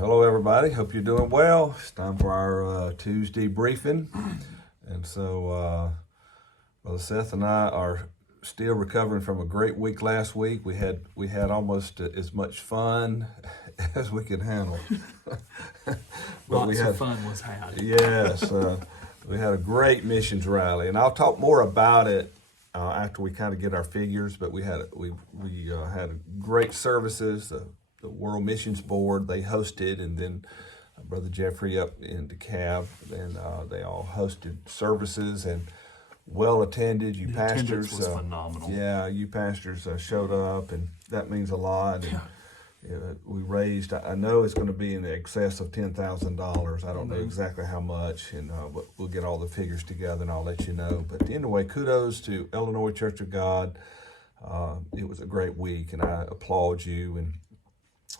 Hello, everybody. Hope you're doing well. It's time for our Tuesday briefing. And so, Brother Seth and I are still recovering from a great week last week. We had almost as much fun as we could handle. Lots of fun was had. Yes, we had a great missions rally, and I'll talk more about it after we kind of get our figures. But we had great services. The World Missions Board, they hosted, and then Brother Jeffrey up in DeKalb, and they all hosted services and well attended. You pastors, attendance was phenomenal. Yeah, you pastors showed up, and that means a lot. And, we raised, I know it's going to be in excess of $10,000. I don't know exactly how much, and but we'll get all the figures together and I'll let you know. But anyway, kudos to Illinois Church of God. It was a great week, and I applaud you. And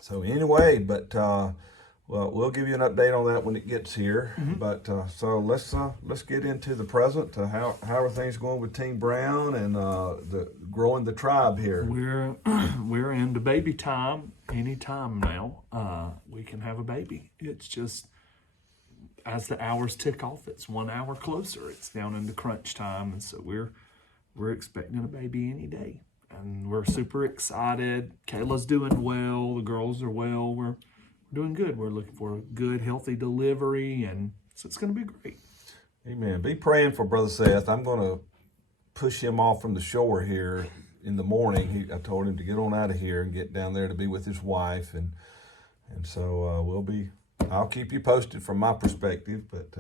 so anyway, but well, we'll give you an update on that when it gets here. But so let's get into the present. How are things going with Team Brown and growing the tribe here? We're into baby time. Any time now, we can have a baby. It's just as the hours tick off, it's 1 hour closer. It's down into crunch time, and so we're expecting a baby any day. And we're super excited. Kayla's doing well. The girls are well. We're doing good. We're looking for a good, healthy delivery, and so it's going to be great. Amen. Be praying for Brother Seth. I'm going to push him off from the shore here in the morning. I told him to get on out of here and get down there to be with his wife, and so I'll keep you posted from my perspective, but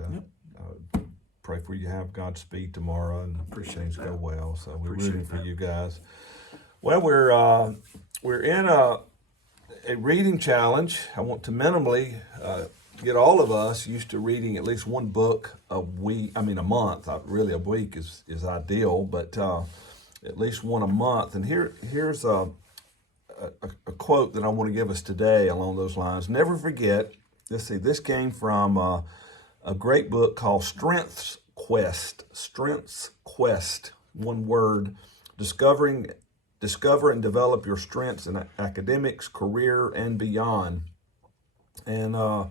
pray for you to have Godspeed tomorrow, and things go well. So we're rooting for you guys. Well, we're in a reading challenge. I want to minimally get all of us used to reading at least one book a month. Really, a week is ideal, but at least one a month. And here's a quote that I want to give us today along those lines. Never forget. Let's see. This came from a great book called Strength's Quest. Strength's Quest. One word. Discover and develop your strengths in academics, career, and beyond. And I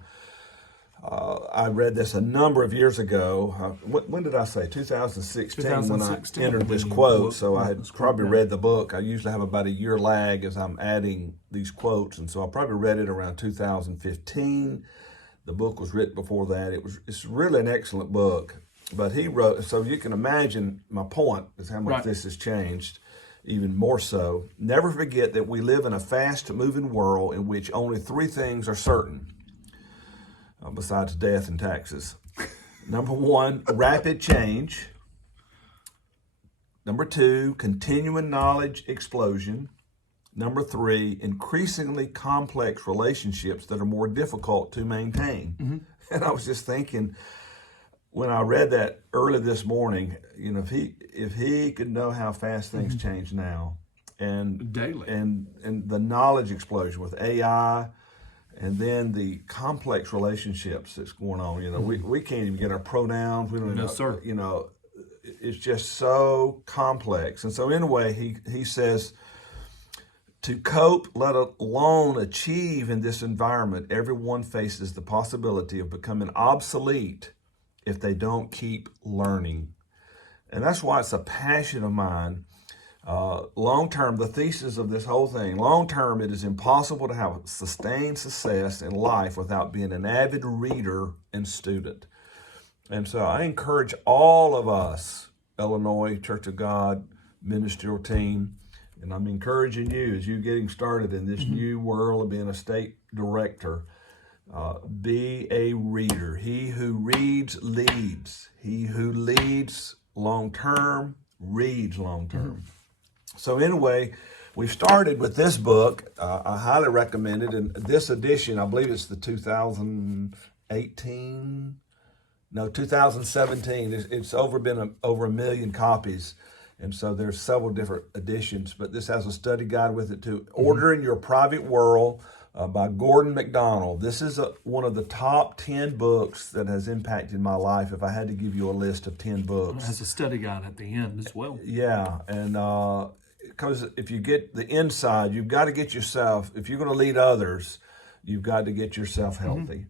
read this a number of years ago. When did I say? 2016 when I entered this quote. So I had probably read the book. I usually have about a year lag as I'm adding these quotes. And so I probably read it around 2015. The book was written before that. It's really an excellent book. But he wrote, so you can imagine my point is how much this has changed. Even more so. Never forget that we live in a fast-moving world in which only three things are certain, besides death and taxes. Number one, rapid change. Number two, continuing knowledge explosion. Number three, increasingly complex relationships that are more difficult to maintain. And I was just thinking, when I read that early this morning, if he could know how fast things change now, and daily, and the knowledge explosion with AI, and then the complex relationships that's going on. We can't even get our pronouns. We don't know. Sir. It's just so complex. And so anyway, he says, to cope, let alone achieve in this environment, everyone faces the possibility of becoming obsolete if they don't keep learning. And that's why it's a passion of mine. Long-term, the thesis of this whole thing, long-term, it is impossible to have sustained success in life without being an avid reader and student. And so I encourage all of us, Illinois Church of God ministerial team, and I'm encouraging you as you're getting started in this new world of being a state director, be a reader. He who reads leads. He who leads long-term reads long-term. So anyway, we started with this book. I highly recommend it. And this edition, I believe it's the 2017. It's been over 1 million copies. And so there's several different editions, but this has a study guide with it too. Ordering Your Private World by Gordon MacDonald. This is one of the top 10 books that has impacted my life. If I had to give you a list of 10 books. It has a study guide at the end as well. Yeah, and because if you get the inside, you've got to get yourself, if you're going to lead others, You've got to get yourself healthy.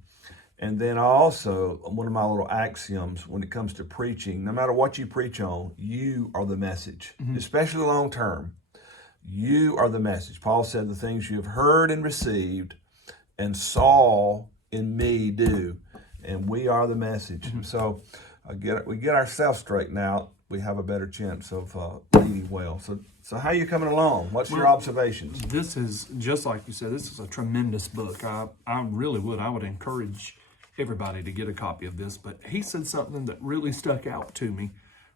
And then also, one of my little axioms when it comes to preaching, no matter what you preach on, you are the message, especially long term. You are the message. Paul said, the things you have heard and received and saw in me do. And we are the message. So we get ourselves straightened out, we have a better chance of leading well. So how are you coming along? What's your observations? This is, just like you said, this is a tremendous book. I would encourage everybody to get a copy of this. But he said something that really stuck out to me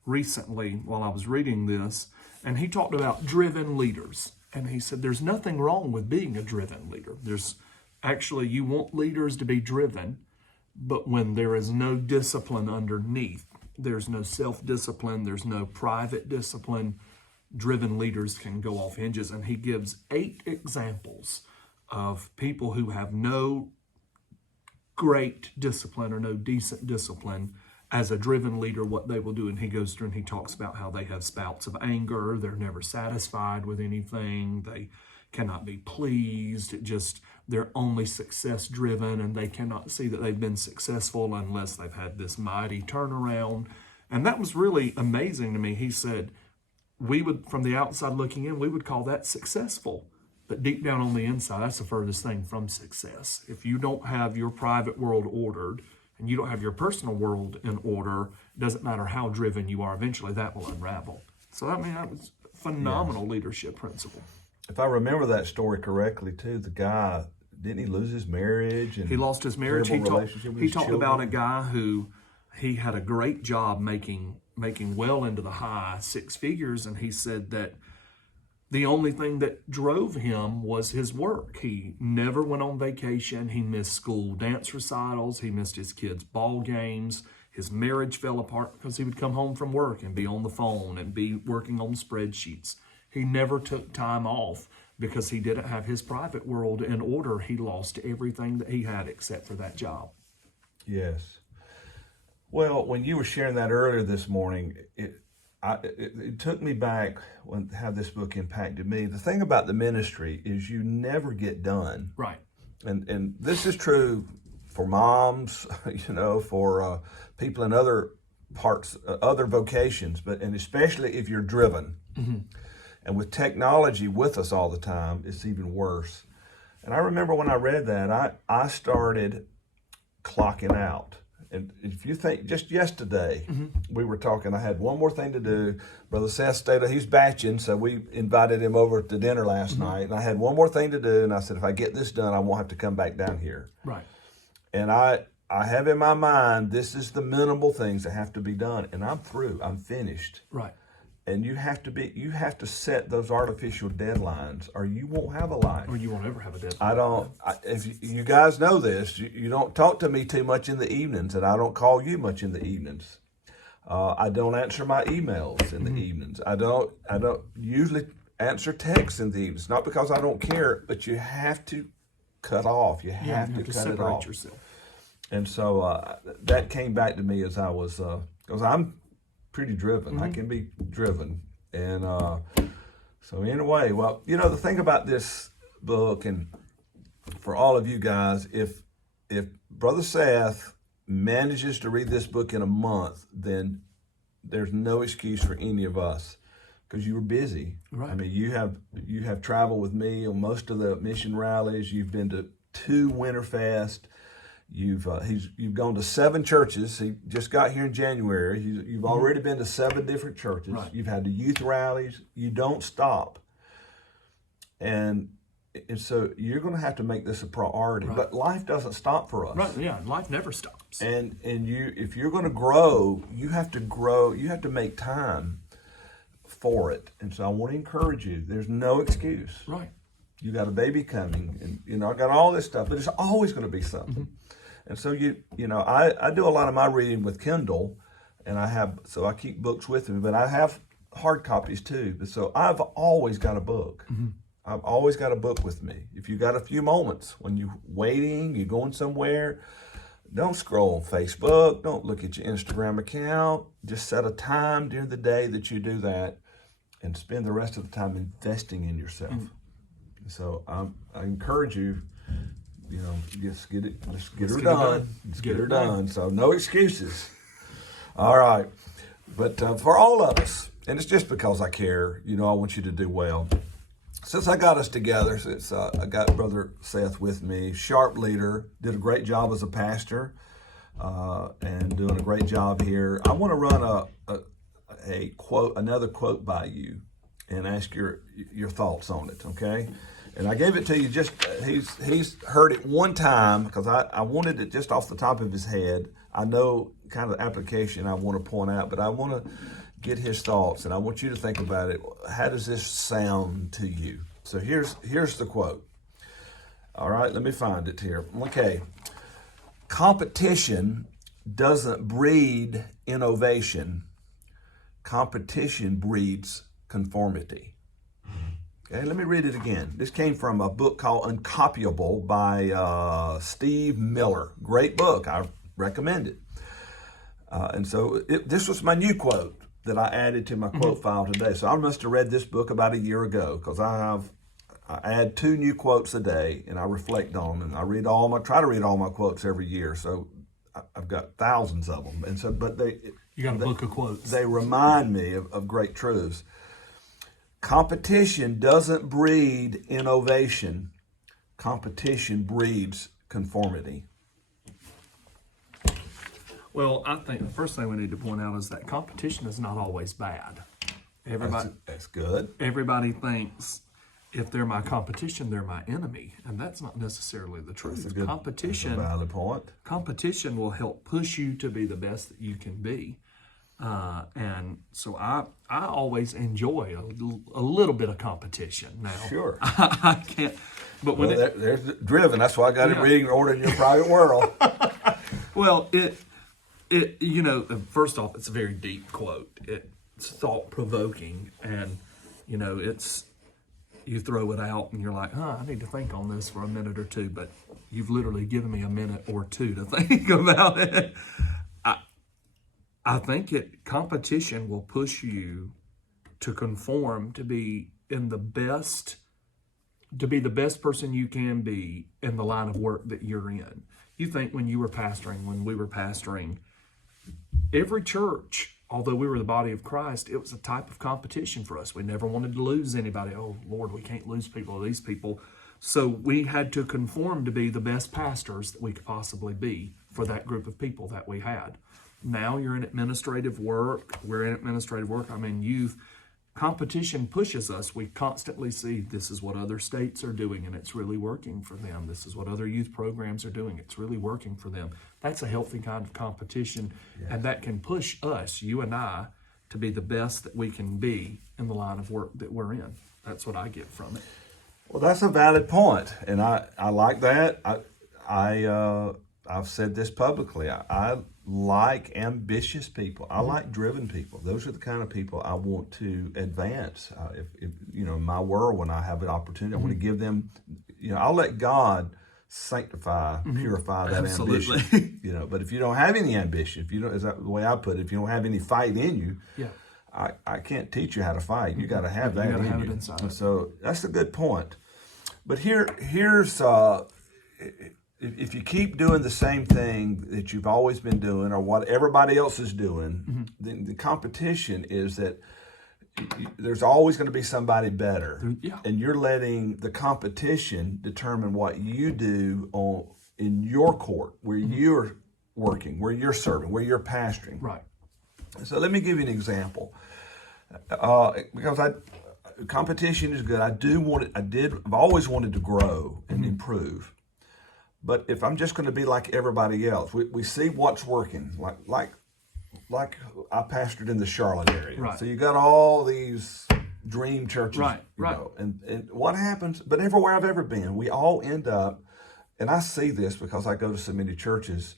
recently while I was reading this. And he talked about driven leaders. And he said, there's nothing wrong with being a driven leader. Actually, you want leaders to be driven, but when there is no discipline underneath, there's no self-discipline, there's no private discipline, driven leaders can go off hinges. And he gives 8 examples of people who have no great discipline or no decent discipline as a driven leader, what they will do. And he goes through and he talks about how they have spouts of anger, they're never satisfied with anything, they cannot be pleased, they're only success driven, and they cannot see that they've been successful unless they've had this mighty turnaround. And that was really amazing to me. He said, we would, from the outside looking in, we would call that successful. But deep down on the inside, that's the furthest thing from success. If you don't have your private world ordered and you don't have your personal world in order, it doesn't matter how driven you are, eventually that will unravel. So, I mean, that was a phenomenal leadership principle. If I remember that story correctly, too, the guy, didn't he lose his marriage? And he lost his marriage. He talked about a guy who he had a great job making well into the high 6 figures, and he said that the only thing that drove him was his work. He never went on vacation. He missed school dance recitals. He missed his kids' ball games. His marriage fell apart because he would come home from work and be on the phone and be working on spreadsheets. He never took time off because he didn't have his private world in order. He lost everything that he had except for that job. Yes. Well, when you were sharing that earlier this morning, it took me back how this book impacted me. The thing about the ministry is you never get done. Right. And this is true for moms, for people in other parts, other vocations, and especially if you're driven. And with technology with us all the time, it's even worse. And I remember when I read that, I started clocking out. And if you think, just yesterday, we were talking, I had one more thing to do. Brother Seth stayed, he's batching, so we invited him over to dinner last night. And I had one more thing to do, and I said, if I get this done, I won't have to come back down here. Right. And I have in my mind, this is the minimal things that have to be done. And I'm through, I'm finished. Right. And you have to set those artificial deadlines, or you won't have a life. Or you won't ever have a deadline. If you guys know this, you don't talk to me too much in the evenings, and I don't call you much in the evenings. I don't answer my emails in the evenings. I don't usually answer texts in the evenings. Not because I don't care, but you have to cut off. You have to cut separate it off. yourself. And so that came back to me as I was, because I'm pretty driven. I can be driven. And so anyway, well, the thing about this book, and for all of you guys, if Brother Seth manages to read this book in a month, then there's no excuse for any of us, because you were busy. Right. I mean, you have traveled with me on most of the mission rallies. You've been to 2 Winterfest. You've gone to 7 churches. He just got here in January. You've already been to 7 different churches. Right. You've had the youth rallies. You don't stop, and so you're going to have to make this a priority. Right. But life doesn't stop for us. Right. Yeah. Life never stops. And if you're going to grow, you have to grow. You have to make time for it. And so I want to encourage you. There's no excuse. Right. You got a baby coming, and I got all this stuff, but there's always going to be something. And so I do a lot of my reading with Kindle, and I keep books with me, but I have hard copies too. So I've always got a book. I've always got a book with me. If you got a few moments when you're waiting, you're going somewhere, don't scroll on Facebook, don't look at your Instagram account. Just set a time during the day that you do that, and spend the rest of the time investing in yourself. So I encourage you, just get it, just get Let's her get it done. done. Just Get get her it done. done. So no excuses. All right. But for all of us, and it's just because I care, I want you to do well. Since I got us together, since I got Brother Seth with me, sharp leader, did a great job as a pastor, and doing a great job here. I want to run a quote, another quote by you, and ask your thoughts on it. Okay, and I gave it to you. Just he's heard it one time because I wanted it just off the top of his head. I know kind of the application I want to point out, but I want to get his thoughts, and I want you to think about it. How does this sound to you? So here's the quote. All right, let me find it here. Okay. Competition doesn't breed innovation. Competition breeds conformity. Okay, let me read it again. This came from a book called Uncopyable by Steve Miller. Great book. I recommend it. And so this was my new quote that I added to my quote file today. So I must have read this book about a year ago because I add 2 new quotes a day and I reflect on them. And I try to read all my quotes every year. So I've got thousands of them. And so, but You got a book of quotes. they remind me of great truths. Competition doesn't breed innovation. Competition breeds conformity. Well, I think the first thing we need to point out is that competition is not always bad. That's good. Everybody thinks if they're my competition, they're my enemy, and that's not necessarily the truth. That's a valid point. Competition will help push you to be the best that you can be, and so I always enjoy a little bit of competition. Now, Sure. I can't, but when There's Driven. That's why I got it reading order in your private world. well, first off, it's a very deep quote. It's thought-provoking, and, you throw it out and you're like, I need to think on this for a minute or two, but you've literally given me a minute or two to think about it. I think competition will push you to conform, to be the best person you can be in the line of work that you're in. You think when we were pastoring, every church, although we were the body of Christ, it was a type of competition for us. We never wanted to lose anybody. Oh, Lord, we can't lose these people. So we had to conform to be the best pastors that we could possibly be for that group of people that we had. Now you're in administrative work. We're in administrative work. I'm in youth. Competition pushes us. We constantly see this is what other states are doing and it's really working for them. This is what other youth programs are doing. It's really working for them. That's a healthy kind of competition. Yes. And that can push us, you and I, to be the best that we can be in the line of work that we're in. That's what I get from it. Well, that's a valid point, and I like that. I've said this publicly. I like ambitious people. I like driven people. Those are the kind of people I want to advance. If in my world, when I have an opportunity, I want to give them. I'll let God sanctify, purify that ambition. But if you don't have any ambition, is that the way I put it? If you don't have any fight in you, I can't teach you how to fight. You got to have that in you. Inside. So that's a good point. But here's if you keep doing the same thing that you've always been doing or what everybody else is doing, then the competition is that there's always going to be somebody better. Yeah. And you're letting the competition determine what you do in your court, where you're working, where you're serving, where you're pastoring. Right. So let me give you an example. Because competition is good. I've always wanted to grow and improve. But if I'm just going to be like everybody else, we see what's working. Like I pastored in the Charlotte area. Right. So you got all these dream churches. Right. And what happens, but everywhere I've ever been, we all end up, and I see this because I go to so many churches,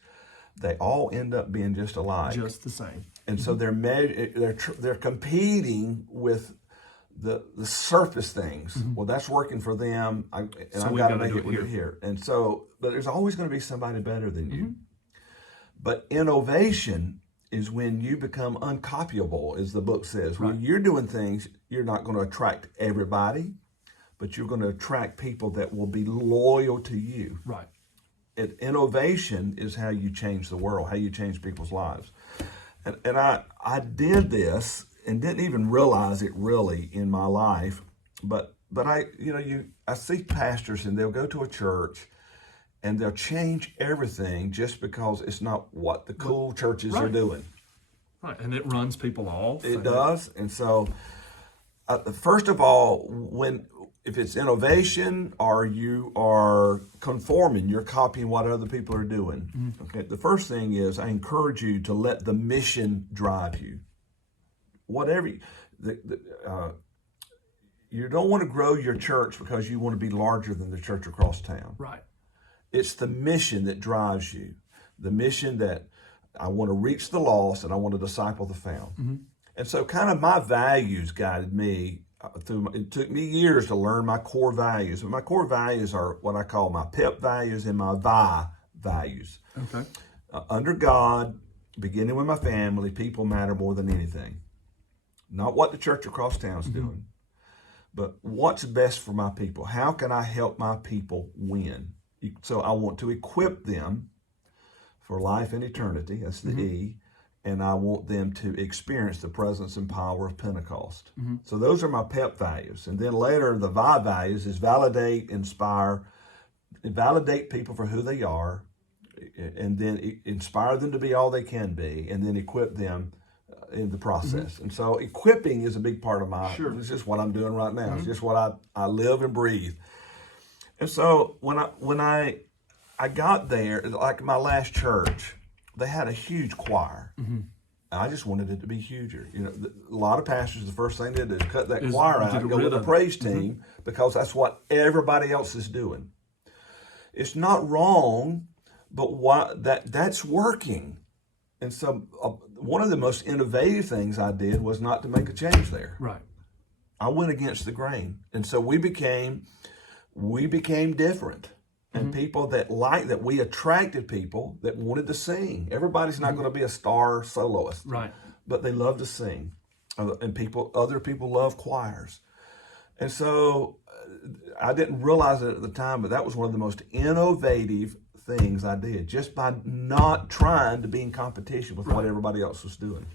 they all end up being just alike. Just the same. And so they're competing with the surface things. Well, that's working for them, and I've got to make it here. And so, but there's always going to be somebody better than you. But innovation is when you become uncopyable, as the book says. When you're doing things, you're not going to attract everybody, but you're going to attract people that will be loyal to you. Right. innovation is how you change the world, how you change people's lives. And I did this and didn't even realize it really in my life. But I see pastors and they'll go to a church and they'll change everything just because it's not what the cool churches are doing. Right, and it runs people off. It does. And so, first of all, if it's innovation or you are conforming, you're copying what other people are doing. Okay. The first thing is I encourage you to let the mission drive you. Whatever you don't want to grow your church because you want to be larger than the church across town. Right. It's the mission that drives you. The mission that I want to reach the lost and I want to disciple the found. And so kind of my values guided me it took me years to learn my core values. But my core values are what I call my PEP values and my VI values. Okay. Under God, beginning with my family, people matter more than anything. Not what the church across town is doing, but what's best for my people. How can I help my people win? So I want to equip them for life and eternity. That's the E. And I want them to experience the presence and power of Pentecost. So those are my PEP values. And then later, the VI values is validate, inspire, validate people for who they are, and then inspire them to be all they can be, and then equip them in the process. And so equipping is a big part of it's just what I'm doing right now. It's just what I live and breathe. And so when I got there, like my last church, they had a huge choir. And I just wanted it to be huger. A lot of pastors, the first thing they did is cut that choir out and go with a praise team because that's what everybody else is doing. It's not wrong, but that's working. And so one of the most innovative things I did was not to make a change there. Right. I went against the grain. And so we became different. And people that we attracted people that wanted to sing. Everybody's not going to be a star soloist. Right. But they love to sing. And other people love choirs. And so I didn't realize it at the time, but that was one of the most innovative things I did, just by not trying to be in competition with what everybody else was doing.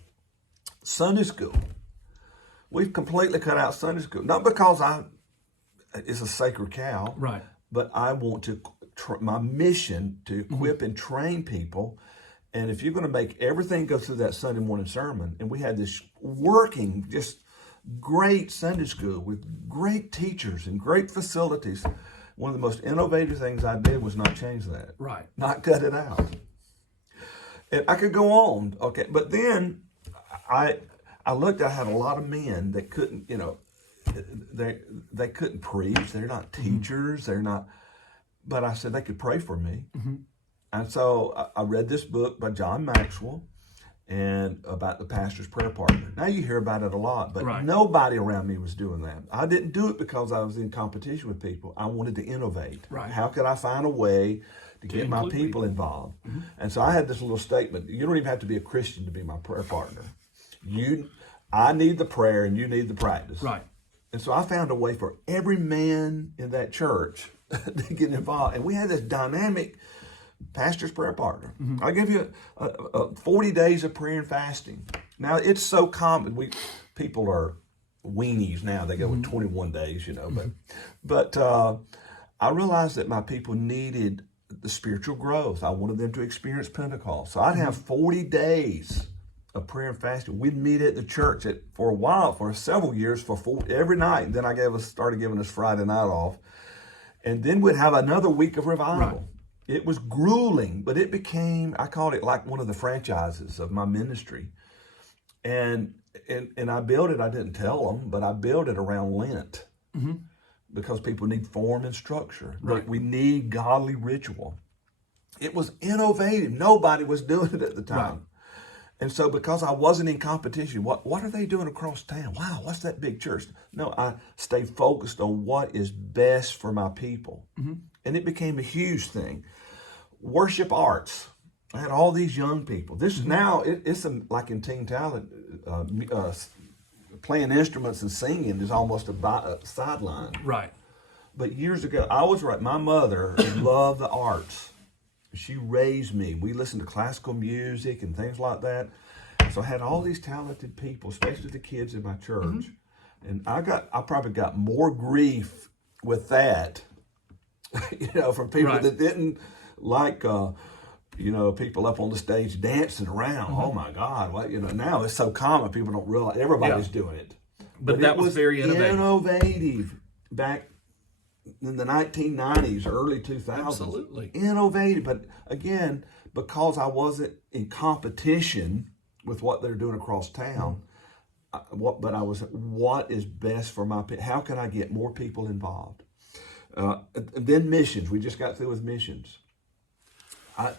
Sunday school. We've completely cut out Sunday school. Not because it's a sacred cow. Right. But I want my mission to equip and train people. And if you're going to make everything go through that Sunday morning sermon, and we had this working, just great Sunday school with great teachers and great facilities, one of the most innovative things I did was not change that. Right. Not cut it out. And I could go on, okay. But then I looked, I had a lot of men that couldn't, they couldn't preach. They're not teachers. They're not. But I said they could pray for me. And so I read this book by John Maxwell and about the pastor's prayer partner. Now you hear about it a lot, but nobody around me was doing that. I didn't do it because I was in competition with people. I wanted to innovate. Right. How could I find a way to get my people involved? And so I had this little statement. You don't even have to be a Christian to be my prayer partner. I need the prayer and you need the practice. Right. And so I found a way for every man in that church to get involved. And we had this dynamic pastor's prayer partner. I'll give you 40 days of prayer and fasting. Now, it's so common. People are weenies now. They go with 21 days, But I realized that my people needed the spiritual growth. I wanted them to experience Pentecost. So I'd have 40 days of prayer and fasting. We'd meet at the church for a while, for several years, every night. And then I started giving us Friday night off. And then we'd have another week of revival. Right. It was grueling, but it became, I called it like one of the franchises of my ministry. And I built it, I didn't tell them, but I built it around Lent. Because people need form and structure. Right. We need godly ritual. It was innovative. Nobody was doing it at the time. Right. And so because I wasn't in competition, what are they doing across town? Wow, what's that big church? No, I stayed focused on what is best for my people. And it became a huge thing. Worship arts. I had all these young people. This now, it's like in Teen Talent, playing instruments and singing is almost a sideline. Right. But years ago, I was right. My mother loved the arts. She raised me. We listened to classical music and things like that. So I had all these talented people, especially the kids in my church. And I probably got more grief with that, from people that didn't like, people up on the stage dancing around. Oh my God! Now it's so common, people don't realize everybody's doing it. But that was very innovative back in the 1990s, early 2000s. Absolutely. Innovative. But again, because I wasn't in competition with what they're doing across town, what is best for my people? How can I get more people involved? And then missions. We just got through with missions. I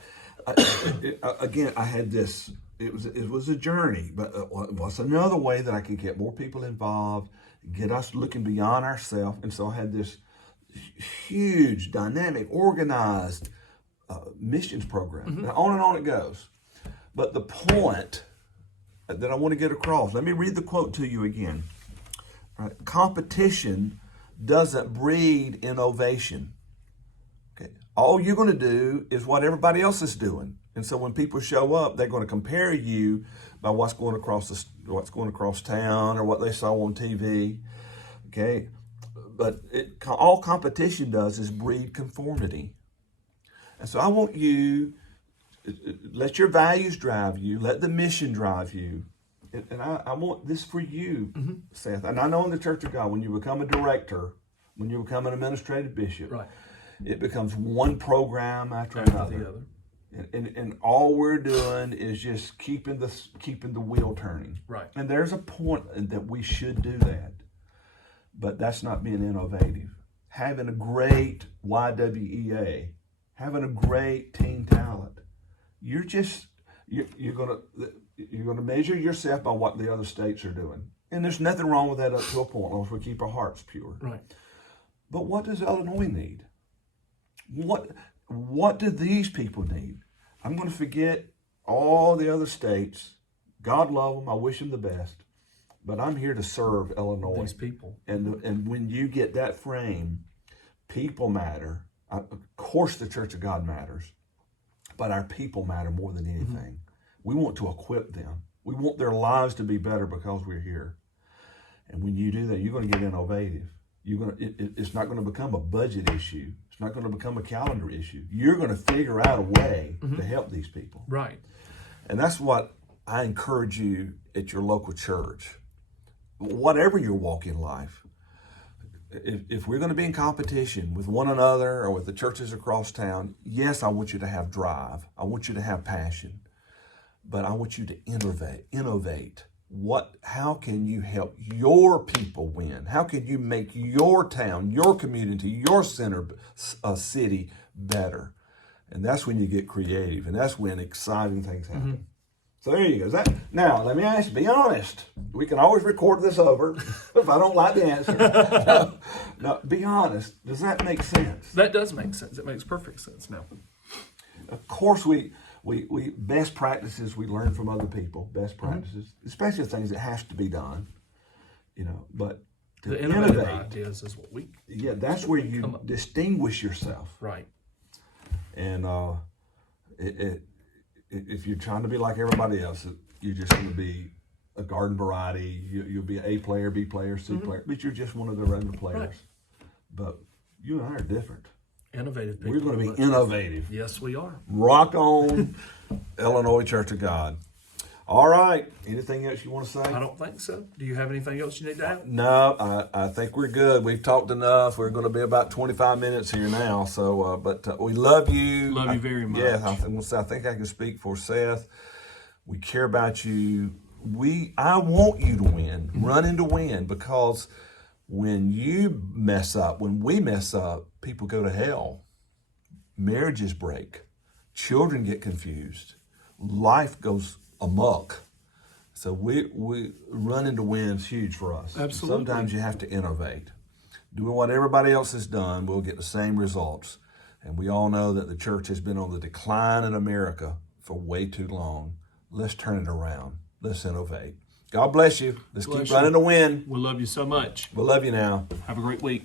had this. It was a journey, but what's another way that I could get more people involved, get us looking beyond ourselves? And so I had this huge, dynamic, organized missions program. Now, on and on it goes. But the point that I want to get across, let me read the quote to you again. Competition doesn't breed innovation. Okay, all you're going to do is what everybody else is doing. And so when people show up, they're going to compare you by what's going across town or what they saw on TV. Okay, but all competition does is breed conformity. And so I want you, let your values drive you, let the mission drive you. And I want this for you, Seth. And I know in the Church of God, when you become a director, when you become an administrative bishop, it becomes one program after another. And all we're doing is just keeping the wheel turning. Right. And there's a point that we should do that. But that's not being innovative. Having a great YWEA, having a great teen talent, you're gonna measure yourself by what the other states are doing. And there's nothing wrong with that up to a point, as long as we keep our hearts pure. Right. But what does Illinois need? What do these people need? I'm going to forget all the other states. God love them. I wish them the best. But I'm here to serve Illinois. These people. And when you get that frame, people matter. Of course, the Church of God matters. But our people matter more than anything. We want to equip them. We want their lives to be better because we're here. And when you do that, you're going to get innovative. It's not going to become a budget issue. It's not going to become a calendar issue. You're going to figure out a way to help these people. Right. And that's what I encourage you at your local church. Whatever your walk in life, if we're going to be in competition with one another or with the churches across town, yes, I want you to have drive. I want you to have passion. But I want you to innovate. How can you help your people win? How can you make your town, your community, your city better? And that's when you get creative, and that's when exciting things happen. So there you go. Now, let me ask you, be honest. We can always record this over if I don't like the answer. No, be honest. Does that make sense? That does make sense. It makes perfect sense now. Of course, we best practices we learn from other people. Best practices, especially things that has to be done. But to The innovative innovate, ideas is what we. that's where you distinguish yourself. Right. And if you're trying to be like everybody else, you're just going to be a garden variety. You'll be an A player, B player, C player, but you're just one of the regular players. Right. But you and I are different. Innovative people. We're going to be innovative. Yes, we are. Rock on, Illinois Church of God. All right. Anything else you want to say? I don't think so. Do you have anything else you need to add? No, I think we're good. We've talked enough. We're going to be about 25 minutes here now. So, but we love you. Love you very much. Yeah, I think I can speak for Seth. We care about you. I want you to win, running to win, because when you mess up, when we mess up, people go to hell. Marriages break. Children get confused. Life goes amok. So we running to win is huge for us. Absolutely. Sometimes you have to innovate. Doing what everybody else has done, we'll get the same results. And we all know that the church has been on the decline in America for way too long. Let's turn it around. Let's innovate. God bless you. Let's keep running to win. We love you so much. We love you now. Have a great week.